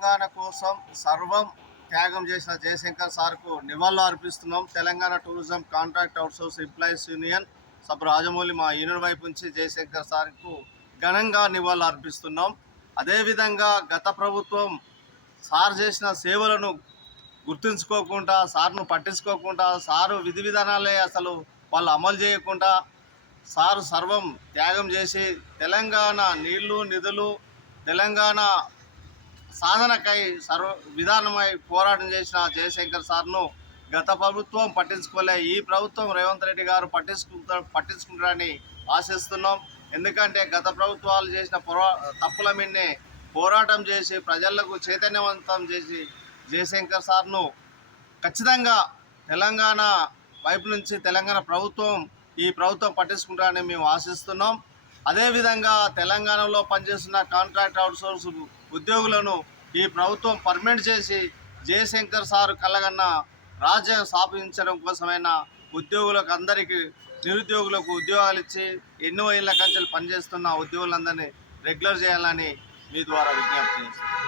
తెలంగాణ కోసం సర్వం త్యాగం చేసిన జయశంకర్ సార్కు నివాళులు అర్పిస్తున్నాం. Telangana tourism contract outsource employees union sub Rajamouli మా యూనియన్ వైపు నుంచి జయశంకర్ సార్కు ఘనంగా నివాళులు అర్పిస్తున్నాం. అదేవిధంగా గత ప్రభుత్వం సార్ చేసిన సేవలను గుర్తుంచుకోకుండా సార్ను పట్టించుకోకుండా సారు విధి విధానాలే అసలు వాళ్ళు అమలు చేయకుండా సారు సర్వం త్యాగం చేసి తెలంగాణ నీళ్ళు నిధులు తెలంగాణ సాధనకై సర్వ విధానమై పోరాటం చేసిన జయశంకర్ సార్ను గత ప్రభుత్వం పట్టించుకోలే. ఈ ప్రభుత్వం రేవంత్ రెడ్డి గారు పట్టించుకుంటా పట్టించుకుంటారని ఆశిస్తున్నాం. ఎందుకంటే గత ప్రభుత్వాలు చేసిన పోరా తప్పుల మీదనే పోరాటం చేసి ప్రజలకు చైతన్యవంతం చేసి జయశంకర్ సార్ను ఖచ్చితంగా తెలంగాణ వైపు నుంచి తెలంగాణ ప్రభుత్వం ఈ ప్రభుత్వం పట్టించుకుంటారని మేము ఆశిస్తున్నాం. అదేవిధంగా తెలంగాణలో పనిచేస్తున్న కాంట్రాక్ట్ అవుట్సోర్స్ ఉద్యోగులను ఈ ప్రభుత్వం పర్మనెంట్ చేసి జయశంకర్ సార్ కలగన్న రాజ్యం స్థాపించడం కోసమైన ఉద్యోగులకు అందరికీ నిరుద్యోగులకు ఉద్యోగాలు ఇచ్చి ఎన్నో ఏళ్ళ కంచెలు పనిచేస్తున్న ఉద్యోగులందరినీ రెగ్యులర్ చేయాలని మీ ద్వారా విజ్ఞప్తి చేస్తున్నాను.